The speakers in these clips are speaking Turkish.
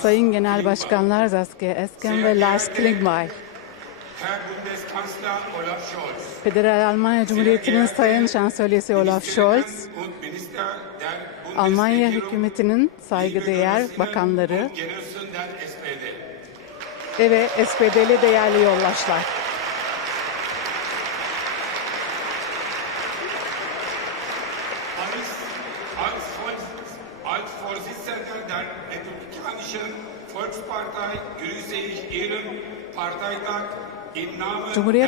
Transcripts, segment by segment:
Sayın Genel Başkanlar Saskia Esken ve Lars Klingbeil. Federal Almanya Cumhuriyeti'nin Sayın Şansölyesi Olaf Scholz, Almanya hükümetinin saygıdeğer bakanları ve SPD'li değerli yoldaşlar.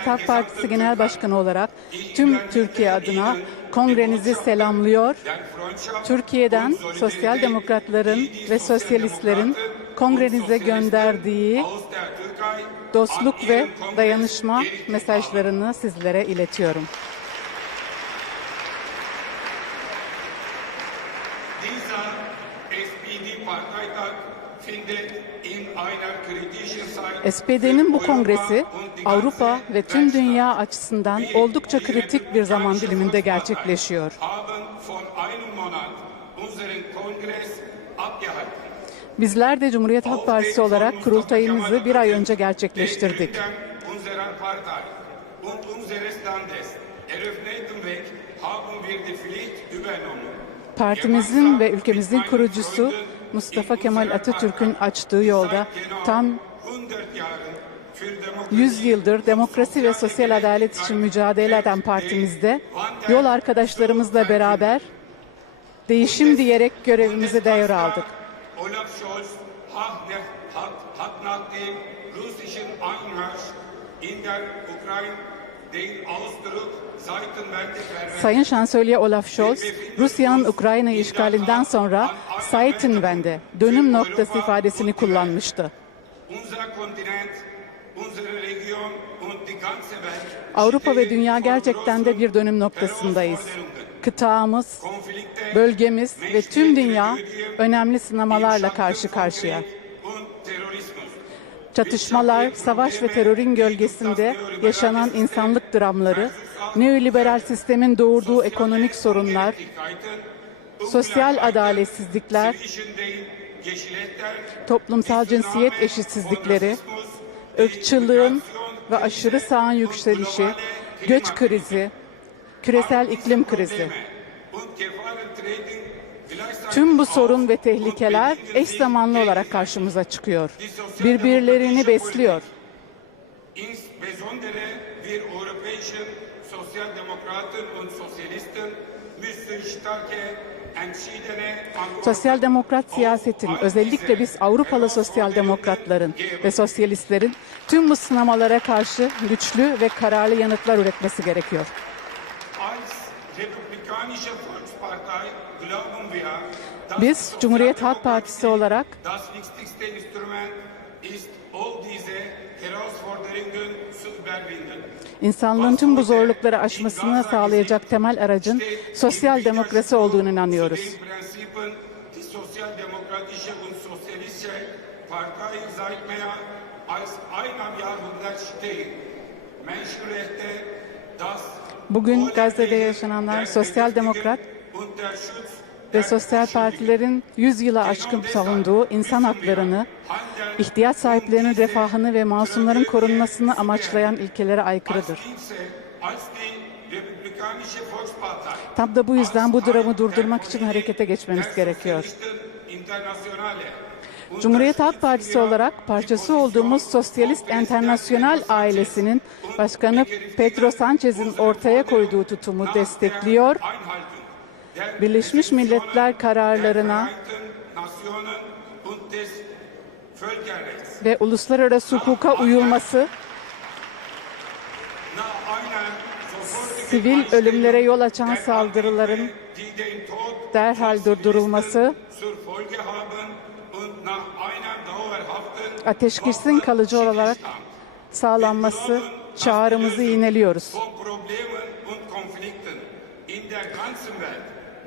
Halk Partisi Genel Başkanı olarak tüm Türkiye adına kongrenizi selamlıyor. Türkiye'den sosyal demokratların ve sosyalistlerin kongrenize gönderdiği dostluk ve dayanışma mesajlarını sizlere iletiyorum. SPD'nin bu kongresi Avrupa ve tüm dünya açısından oldukça kritik bir zaman diliminde gerçekleşiyor. Bizler de Cumhuriyet Halk Partisi olarak kurultayımızı bir ay önce gerçekleştirdik. Und unseres Landes eröffneten Weg haben wir die Pflicht übernommen partimizin ve ülkemizin kurucusu Mustafa Kemal Atatürk'ün açtığı yolda tam 100 yıldır demokrasi ve sosyal adalet için mücadele eden partimizde yol arkadaşlarımızla beraber değişim diyerek görevimizi devraldık. Sayın Şansölye Olaf Scholz, Rusya'nın Ukrayna işgalinden sonra Zeitenwende, dönüm noktası ifadesini kullanmıştı. Avrupa ve dünya gerçekten de bir dönüm noktasındayız. Kıtamız, bölgemiz ve tüm dünya önemli sınamalarla karşı karşıya çatışmalar, savaş ve terörün gölgesinde yaşanan insanlık dramları, neoliberal sistemin doğurduğu ekonomik sorunlar, sosyal adaletsizlikler, toplumsal cinsiyet eşitsizlikleri, ırkçılığın ve aşırı sağın yükselişi, göç krizi, küresel iklim krizi. Tüm bu sorun ve tehlikeler eş zamanlı olarak karşımıza çıkıyor. Birbirlerini besliyor. Sosyal demokrat siyasetin, özellikle biz Avrupalı sosyal demokratların ve sosyalistlerin tüm bu sınamalara karşı güçlü ve kararlı yanıtlar üretmesi gerekiyor. Als republikanische Volkspartei biz Cumhuriyet Halk Partisi olarak insanlığın tüm bu zorlukları aşmasını sağlayacak temel aracın sosyal demokrasi olduğunu inanıyoruz. Bugün Gazze'de yaşananlar sosyal demokrat ve sosyal partilerin 100 yıla aşkın savunduğu insan haklarını, ihtiyaç sahiplerinin refahını ve masumların korunmasını amaçlayan ilkelere aykırıdır. Tam da bu yüzden bu dramı durdurmak için harekete geçmemiz gerekiyor. Cumhuriyet Halk Partisi olarak parçası olduğumuz Sosyalist Enternasyonal ailesinin Başkanı Pedro Sanchez'in ortaya koyduğu tutumu destekliyor Birleşmiş Milletler kararlarına ve uluslararası hukuka uyulması sivil ölümlere yol açan saldırıların derhal durdurulması, ateşkesin kalıcı olarak sağlanması çağrımızı yineliyoruz.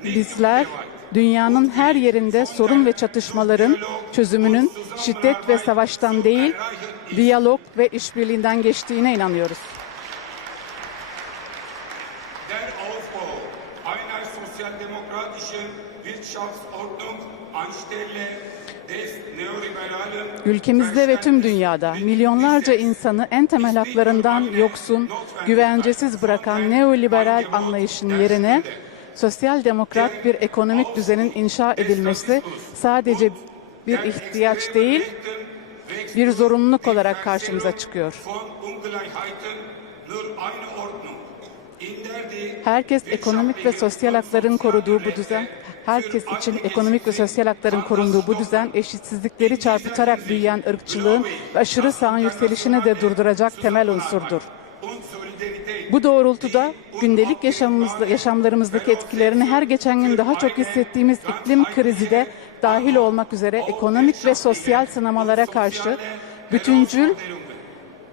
bizler dünyanın her yerinde sorun ve çatışmaların çözümünün şiddet ve savaştan değil, diyalog ve işbirliğinden geçtiğine inanıyoruz. Ülkemizde ve tüm dünyada milyonlarca insanı en temel haklarından yoksun, güvencesiz bırakan neoliberal anlayışın yerine sosyal demokrat bir ekonomik düzenin inşa edilmesi sadece bir ihtiyaç değil, bir zorunluluk olarak karşımıza çıkıyor. Herkes ekonomik ve sosyal hakların koruduğu bu düzen, herkes için ekonomik ve sosyal hakların korunduğu bu düzen eşitsizlikleri çarpıtarak büyüyen ırkçılığın ve aşırı sağın yükselişini de durduracak temel unsurdur. Bu doğrultuda gündelik yaşamımızda, yaşamlarımızdaki etkilerini her geçen gün daha çok hissettiğimiz iklim krizi de dahil olmak üzere ekonomik ve sosyal sınamalara karşı bütüncül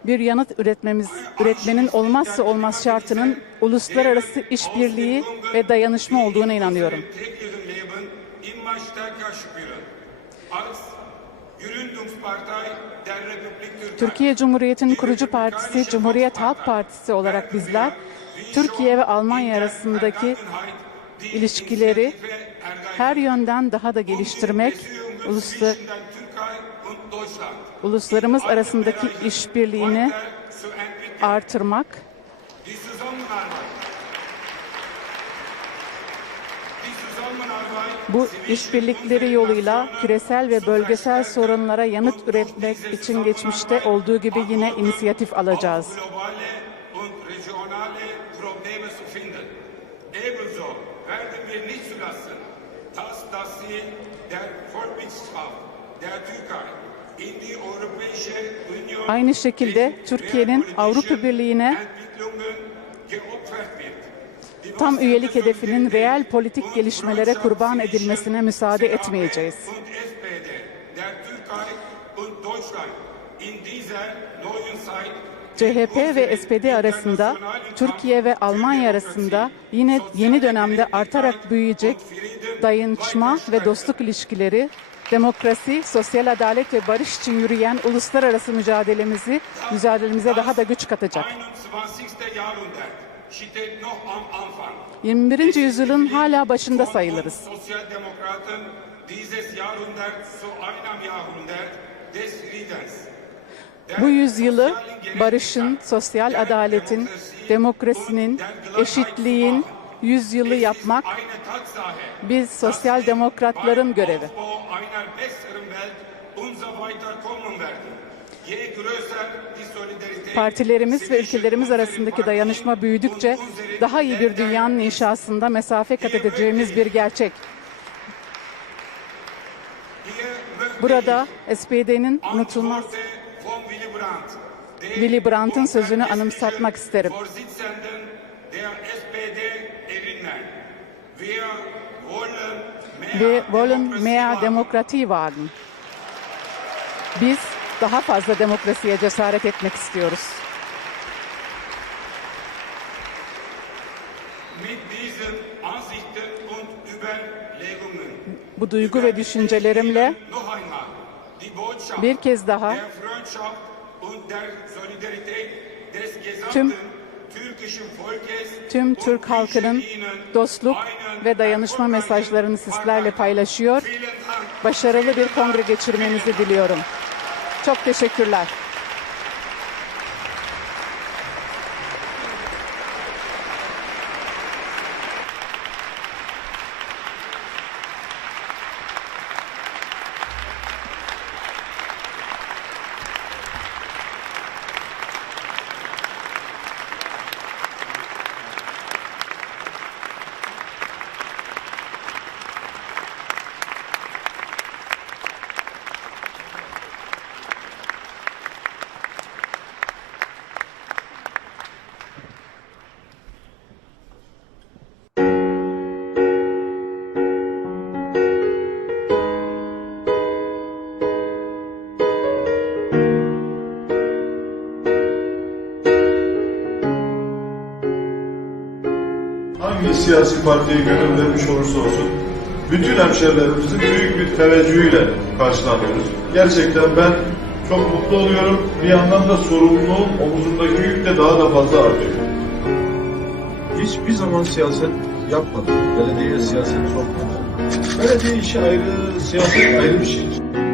bir yanıt üretmemiz, üretmenin olmazsa olmaz şartının uluslararası işbirliği ve dayanışma olduğuna inanıyorum. Türkiye Cumhuriyeti'nin kurucu partisi Cumhuriyet Halk Partisi olarak bizler Türkiye ve Almanya arasındaki ilişkileri her yönden daha da geliştirmek, uluslu, uluslarımız arasındaki işbirliğini artırmak Bu işbirlikleri yoluyla küresel ve bölgesel sorunlara yanıt üretmek için geçmişte olduğu gibi yine inisiyatif alacağız. Aynı şekilde Türkiye'nin Avrupa Birliği'ne tam üyelik hedefinin reel politik gelişmelere kurban edilmesine müsaade etmeyeceğiz. CHP ve SPD arasında, Türkiye ve Almanya arasında yine yeni dönemde artarak büyüyecek dayanışma ve dostluk ilişkileri, demokrasi, sosyal adalet ve barış için yürüyen uluslararası mücadelemizi mücadelemize daha da güç katacak. 21. yüzyılın hala başında sayılırız. Bu yüzyılı barışın, sosyal adaletin, demokrasinin, eşitliğin yüzyılı yapmak biz sosyal demokratların görevi partilerimiz ve ülkelerimiz arasındaki dayanışma büyüdükçe daha iyi bir dünyanın inşasında mesafe kat edeceğimiz bir gerçek. Burada SPD'nin unutulmaz Willy Brandt'ın sözünü anımsatmak isterim. Wir wollen mehr Demokratie wagen. Biz daha fazla demokrasiye cesaret etmek istiyoruz. Bu duygu ve düşüncelerimle bir kez daha tüm tüm Türk halkının dostluk ve dayanışma mesajlarını sizlerle paylaşıyor. Başarılı bir kongre geçirmenizi diliyorum. Çok teşekkürler. siyasi partiye gönül olursa olsun bütün hemşerilerimizi büyük bir teveccühüyle karşılanıyoruz. Gerçekten ben çok mutlu oluyorum. Bir yandan da sorumluluğum omuzumdaki yük de daha da fazla artıyor. Hiçbir zaman siyaset yapmadım. Belediyeye siyaset sokmadım. Belediye işi ayrı, siyaset ayrı bir şey.